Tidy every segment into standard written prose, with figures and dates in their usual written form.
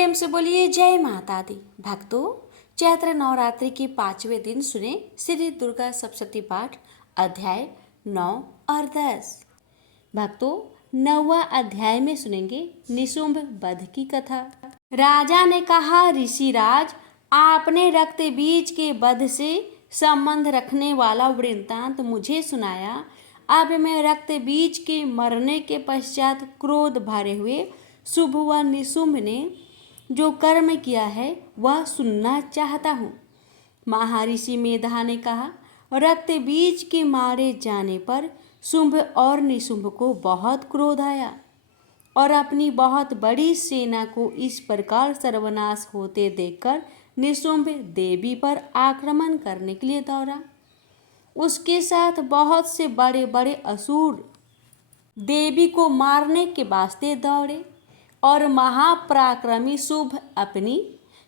प्रेम से बोलिए जय माता दी। भक्तों, चैत्र नवरात्रि के 5वें दिन सुने श्री दुर्गा सप्तशती पाठ अध्याय 9 और 10। भक्तों, 9वां अध्याय में सुनेंगे निशुंभ वध की कथा। राजा ने कहा, ऋषिराज, आपने रक्त बीज के वध से संबंध रखने वाला वृत्तांत मुझे सुनाया। अब मैं रक्त बीज के मरने के पश्चात क्रोध भरे हुए शुंभ व निशुंभ ने जो कर्म किया है वह सुनना चाहता हूँ। महर्षि मेधा ने कहा, रक्त बीज के मारे जाने पर शुंभ और निशुंभ को बहुत क्रोध आया और अपनी बहुत बड़ी सेना को इस प्रकार सर्वनाश होते देखकर निशुंभ देवी पर आक्रमण करने के लिए दौड़ा। उसके साथ बहुत से बड़े बड़े असुर देवी को मारने के वास्ते दौड़े और महापराक्रमी शुंभ अपनी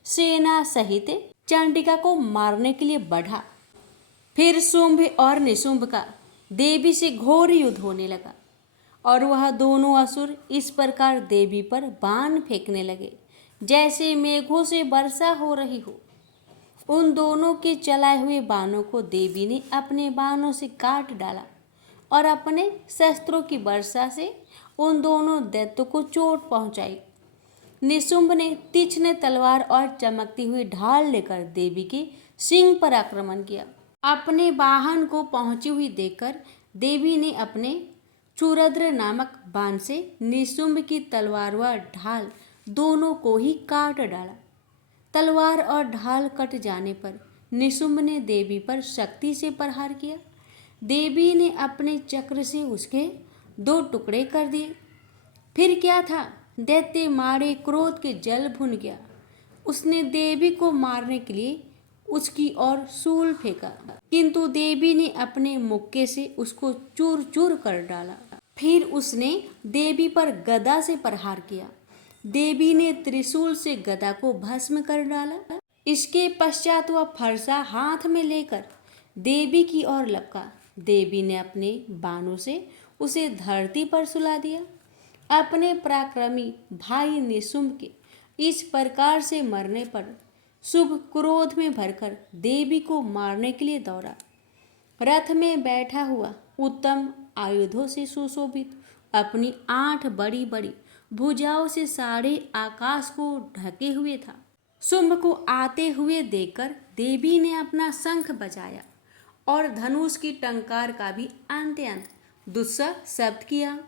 सेना सहित चंडिका को मारने के लिए बढ़ा। फिर शुंभ और निशुंभ का देवी से घोर युद्ध होने लगा और वह दोनों असुर इस प्रकार देवी पर बाण फेंकने लगे जैसे मेघों से वर्षा हो रही हो। उन दोनों के चलाए हुए बाणों को देवी ने अपने बाणों से काट डाला और अपने शस्त्रों की वर्षा से उन दोनों दैत्यों को चोट पहुंचाई। निशुंभ ने तीक्ष्ण तलवार और चमकती हुई ढाल लेकर देवी के सिंह पर आक्रमण किया। अपने वाहन को पहुंची हुई देखकर देवी ने अपने चूरद्र नामक बाण से निशुंभ की तलवार व ढाल दोनों को ही काट डाला। तलवार और ढाल कट जाने पर निशुंभ ने देवी पर शक्ति से प्रहार किया। देवी ने अपने चक्र से उसके 2 टुकड़े कर दिए। फिर क्या था, दैत्य मारे क्रोध के जल भुन गया। उसने देवी को मारने के लिए उसकी ओर शूल फेंका, किंतु देवी ने अपने मुक्के से उसको चूर चूर कर डाला। फिर उसने देवी पर गदा से प्रहार किया। देवी ने त्रिशूल से गदा को भस्म कर डाला। इसके पश्चात वह फरसा हाथ में लेकर देवी की ओर लपका। देवी ने अपने बाणों से उसे धरती पर सुला दिया। अपने पराक्रमी भाई निशुंभ के इस प्रकार से मरने पर शुंभ क्रोध में भरकर देवी को मारने के लिए दौड़ा। रथ में बैठा हुआ उत्तम आयुधों से सुशोभित अपनी 8 बड़ी बड़ी भुजाओं से सारे आकाश को ढके हुए था। शुंभ को आते हुए देखकर देवी ने अपना शंख बजाया और धनुष की टंकार का भी अत्यंत दुस्सह शब्द किया।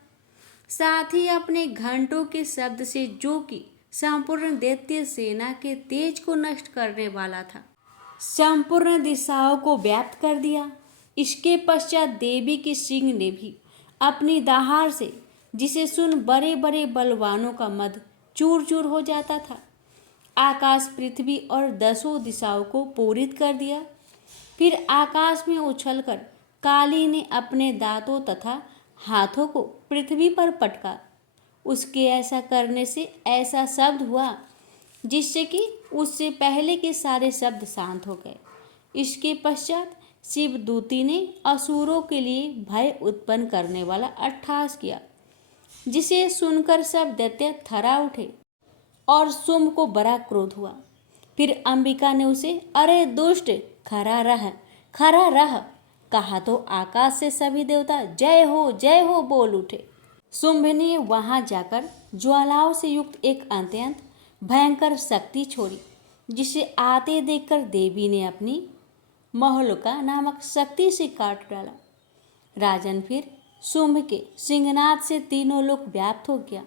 साथ ही अपने घंटों के शब्द से, जो कि संपूर्ण दैत्य सेना के तेज को नष्ट करने वाला था, संपूर्ण दिशाओं को व्याप्त कर दिया। इसके पश्चात देवी के सिंह ने भी अपनी दहाड़ से, जिसे सुन बड़े बड़े बलवानों का मद चूर चूर हो जाता था, आकाश, पृथ्वी और 10 दिशाओं को पूरित कर दिया। फिर आकाश में उछलकर काली ने अपने दांतों तथा हाथों को पृथ्वी पर पटका। उसके ऐसा करने से ऐसा शब्द हुआ जिससे कि उससे पहले के सारे शब्द शांत हो गए। इसके पश्चात शिवदूती ने असुरों के लिए भय उत्पन्न करने वाला अट्टहास किया, जिसे सुनकर सब दैत्य थर्रा उठे और शुंभ को बड़ा क्रोध हुआ। फिर अंबिका ने उसे, अरे दुष्ट, खरा रह कहा तो आकाश से सभी देवता जय हो बोल उठे। शुंभ ने वहां जाकर ज्वालाओं से युक्त एक अत्यंत भयंकर शक्ति छोड़ी, जिसे आते देखकर देवी ने अपनी महोलका नामक शक्ति से काट डाला। राजन, फिर शुंभ के सिंहनाद से तीनों लोक व्याप्त हो गया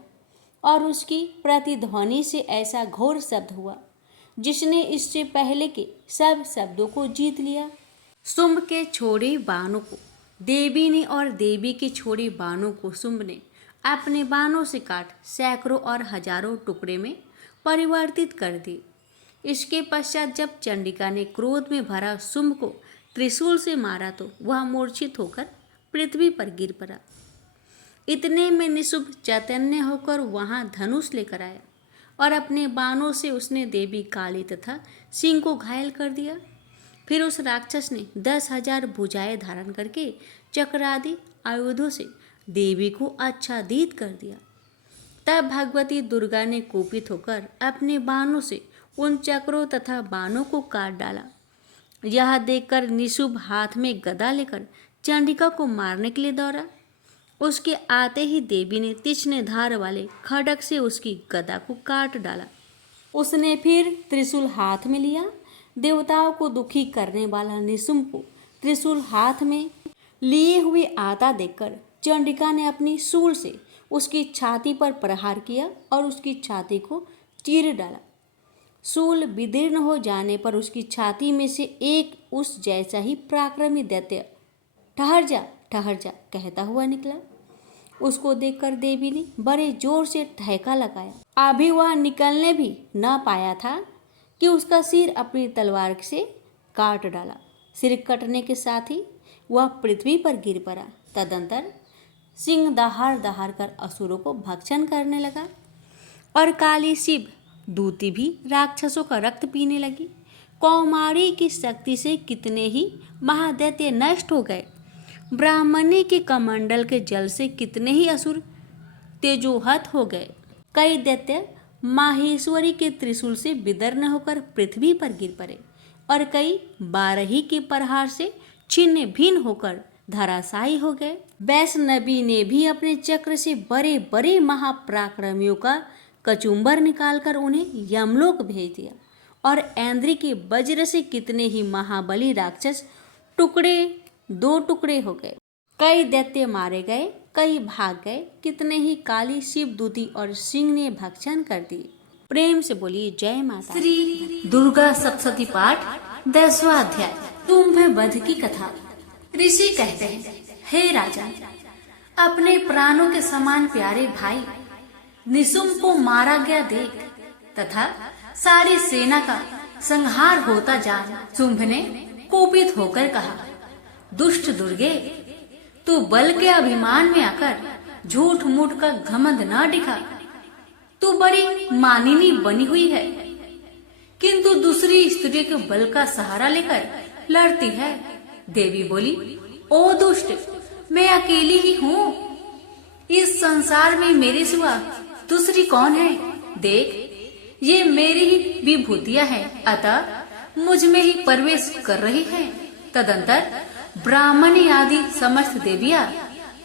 और उसकी प्रतिध्वनि से ऐसा घोर शब्द हुआ जिसने इससे पहले के सब शब्दों को जीत लिया। शुंभ के छोड़े बाणों को देवी ने और देवी के छोड़े बाणों को शुंभ ने अपने बाणों से काट सैकड़ों और हजारों टुकड़े में परिवर्तित कर दिए। इसके पश्चात जब चंडिका ने क्रोध में भरा शुंभ को त्रिशूल से मारा तो वह मूर्छित होकर पृथ्वी पर गिर पड़ा। इतने में निशुंभ चैतन्य होकर वहां धनुष लेकर आया और अपने बाणों से उसने देवी काली तथा सिंह को घायल कर दिया। फिर उस राक्षस ने 10,000 भुजाएं धारण करके चक्रादि आयुधों से देवी को आच्छादित कर दिया। तब भगवती दुर्गा ने कुपित होकर अपने बाणों से उन चक्रों तथा बाणों को काट डाला। यह देखकर निशुंभ हाथ में गदा लेकर चंडिका को मारने के लिए दौड़ा। उसके आते ही देवी ने तीक्ष्ण धार वाले खड्ग से उसकी गदा को काट डाला। उसने फिर त्रिशूल हाथ में लिया। देवताओं को दुखी करने वाला निशुंभ को त्रिशूल हाथ में लिए हुए आता देखकर चंडिका ने अपनी शूल से उसकी छाती पर प्रहार किया और उसकी छाती को चीर डाला। शूल विदीर्ण हो जाने पर उसकी छाती में से एक उस जैसा ही पराक्रमी दैत्य ठहर जा कहता हुआ निकला। उसको देखकर देवी ने बड़े जोर से ठहाका लगाया। अभी वह निकलने भी न पाया था कि उसका सिर अपनी तलवार से काट डाला। सिर कटने के साथ ही वह पृथ्वी पर गिर पड़ा। तदंतर सिंह दहाड़ दहाड़ कर असुरों को भक्षण करने लगा और काली शिव दूती भी राक्षसों का रक्त पीने लगी। कौमारी की शक्ति से कितने ही महादैत्य नष्ट हो गए। ब्राह्मणी के कमंडल के जल से कितने ही असुर तेजोहत हो गए। कई दैत्य माहेश्वरी के त्रिशूल से विदीर्ण होकर पृथ्वी पर गिर पड़े और कई बारही के प्रहार से छिन्न भिन्न होकर धराशायी हो गए। वैष्णवी ने भी अपने चक्र से बड़े बड़े महापराक्रमियों का कचुम्बर निकालकर उन्हें यमलोक भेज दिया और ऐन्द्री के वज्र से कितने ही महाबली राक्षस दो टुकड़े हो गए। कई दैत्य मारे गए, कई भाग गए। कितने ही काली शिव दूती और सिंह ने भक्षण कर दिए। प्रेम से बोलिए जय माता। श्री दुर्गा सप्तशती पाठ 10वां अध्याय शुंभ वध की कथा। ऋषि कहते हैं, हे राजा, अपने प्राणों के समान प्यारे भाई निशुंभ को मारा गया देख तथा सारी सेना का संहार होता जान शुंभ ने कुपित होकर कहा, दुष्ट दुर्गे, तू बल के अभिमान में आकर झूठ मूठ का घमंड न दिखा। तू बड़ी मानिनी बनी हुई है, किंतु दूसरी स्त्री के बल का सहारा लेकर लड़ती है। देवी बोली, ओ दुष्ट, मैं अकेली ही हूँ। इस संसार में मेरे सिवा दूसरी कौन है? देख, ये मेरी ही विभूतियाँ हैं, अतः मुझ में ही प्रवेश कर रही हैं। तदंतर ब्राह्मणी आदि समस्त देवियां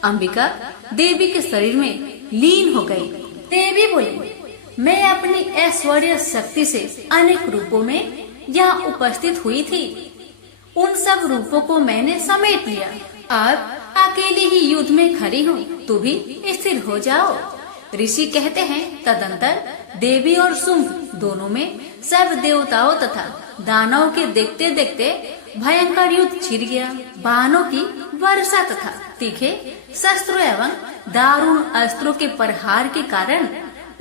अंबिका देवी के शरीर में लीन हो गई। देवी बोली, मैं अपनी ऐश्वर्य शक्ति से अनेक रूपों में यहाँ उपस्थित हुई थी। उन सब रूपों को मैंने समेट लिया। अब अकेली ही युद्ध में खड़ी हूँ, तू भी स्थिर हो जाओ। ऋषि कहते हैं, तदंतर देवी और शुंभ दोनों में सब देवताओं तथा दानवों के देखते देखते भयंकर युद्ध छिड़ गया। बाणों की वर्षा तथा तीखे शस्त्रों एवं दारुण अस्त्रों के प्रहार के कारण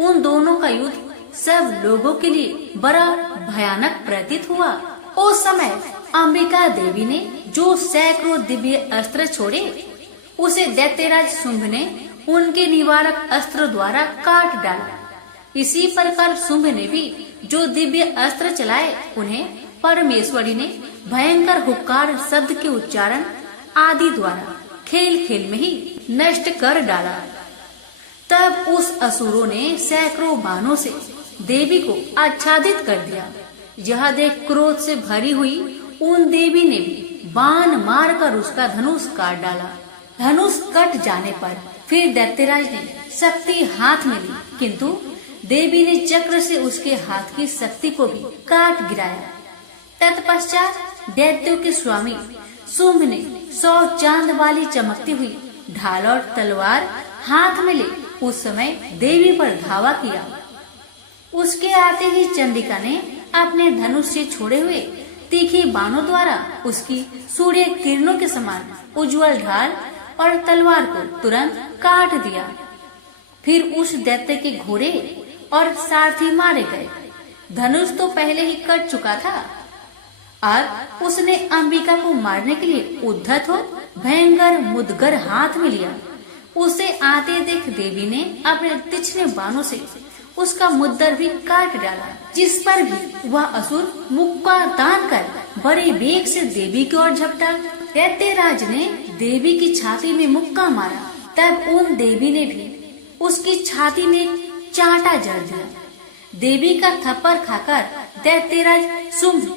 उन दोनों का युद्ध सब लोगों के लिए बड़ा भयानक प्रतीत हुआ। उस समय अंबिका देवी ने जो सैकड़ों दिव्य अस्त्र छोड़े, उसे दैत्यराज शुंभ ने उनके निवारक अस्त्र द्वारा काट डाला। इसी प्रकार शुंभ ने भी जो दिव्य अस्त्र चलाए, उन्हें परमेश्वरी ने भयंकर हुक्कार शब्द के उच्चारण आदि द्वारा खेल खेल में ही नष्ट कर डाला। तब उस असुरों ने सैकड़ों बाणों से देवी को आच्छादित कर दिया। यह देख क्रोध से भरी हुई उन देवी ने भी बाण मार कर उसका धनुष काट डाला। धनुष कट जाने पर फिर दैत्यराज ने शक्ति हाथ में ली, किंतु देवी ने चक्र से उसके हाथ की शक्ति को भी काट गिराया। तत्पश्चात दैत्यों के स्वामी शुंभ ने 100 चांद वाली चमकती हुई ढाल और तलवार हाथ में ले उस समय देवी पर धावा किया। उसके आते ही चंडिका ने अपने धनुष से छोड़े हुए तीखे बाणों द्वारा उसकी सूर्य किरणों के समान उज्जवल ढाल और तलवार को तुरंत काट दिया। फिर उस दैत्य के घोड़े और सारथी मारे गए। धनुष तो पहले ही कट चुका था। अब उसने अंबिका को मारने के लिए उद्धत हो भयंकर मुदगर हाथ में लिया। उसे आते देख देवी ने अपने तीक्ष्ण बाणों से उसका मुद्दर भी काट डाला, जिस पर भी वह असुर मुक्का तान कर बड़े वेग से देवी की ओर झपटा। दैत्यराज ने देवी की छाती में मुक्का मारा। तब उन देवी ने भी उसकी छाती में चांटा जड़ दिया। देवी का थप्पड़ खाकर दैत्यराज शुंभ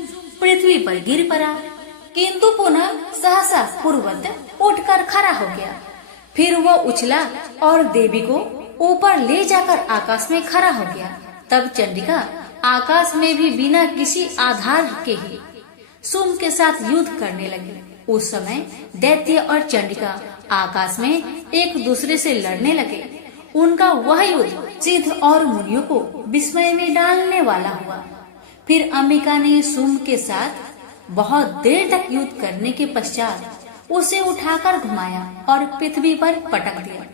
पृथ्वी पर गिर पड़ा, किंतु पुनः सहसा पूर्ववत उठकर खड़ा हो गया। फिर वह उछला और देवी को ऊपर ले जाकर आकाश में खड़ा हो गया। तब चंडिका आकाश में भी बिना किसी आधार के ही शुंभ के साथ युद्ध करने लगी। उस समय दैत्य और चंडिका आकाश में एक दूसरे से लड़ने लगे। उनका वह युद्ध सिद्ध और मुनियों को विस्मय में डालने वाला हुआ। फिर अंबिका ने शुंभ के साथ बहुत देर तक युद्ध करने के पश्चात उसे उठाकर घुमाया और पृथ्वी पर पटक दिया।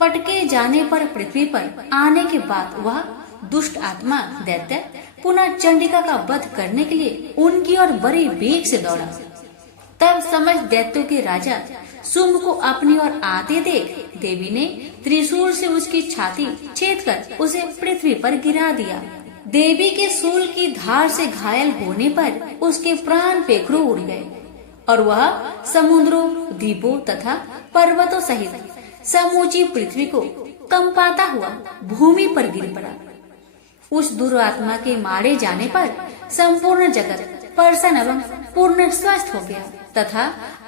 पटके जाने पर पृथ्वी पर आने के बाद वह दुष्ट आत्मा दैत्य पुनः चंडिका का वध करने के लिए उनकी ओर बड़े वेग से दौड़ा। तब समझ दैत्यों के राजा शुंभ को अपनी ओर आते देख देवी ने त्रिशूल से उसकी छाती छेद कर उसे पृथ्वी पर गिरा दिया। देवी के शूल की धार से घायल होने पर उसके प्राण पेखरों उड़ गए और वह समुद्रों, द्वीपों तथा पर्वतों सहित समूची पृथ्वी को कंपाता हुआ भूमि पर गिर पड़ा। उस दुरात्मा के मारे जाने पर संपूर्ण जगत प्रसन्न एवं पूर्ण स्वस्थ हो गया तथा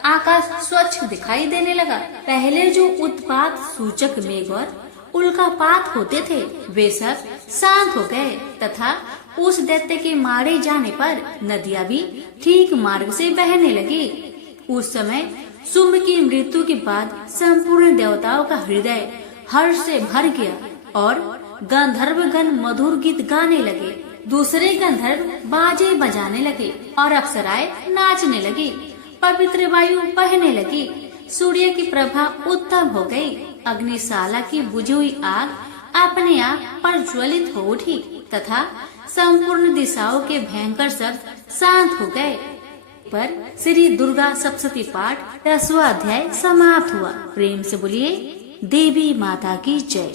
आकाश स्वच्छ दिखाई देने लगा। पहले जो उत्पात सूचक मेघ और उल्कापात होते थे वे सब शांत हो गए तथा उस दैत्य के मारे जाने पर नदियां भी ठीक मार्ग से बहने लगी। उस समय शुंभ की मृत्यु के बाद संपूर्ण देवताओं का हृदय हर्ष से भर गया और गंधर्वगण मधुर गीत गाने लगे। दूसरे गंधर्व बाजे बजाने लगे और अप्सराएं नाचने लगी। पवित्र वायु बहने लगी। सूर्य की प्रभा उत्तम हो गई। अग्निशाला की बुझी हुई आग अपने आप प्रज्वलित हो उठी तथा संपूर्ण दिशाओं के भयंकर शब्द शांत हो गए। पर श्री दुर्गा सप्तशती पाठ 10वां अध्याय समाप्त हुआ। प्रेम से बोलिए देवी माता की जय।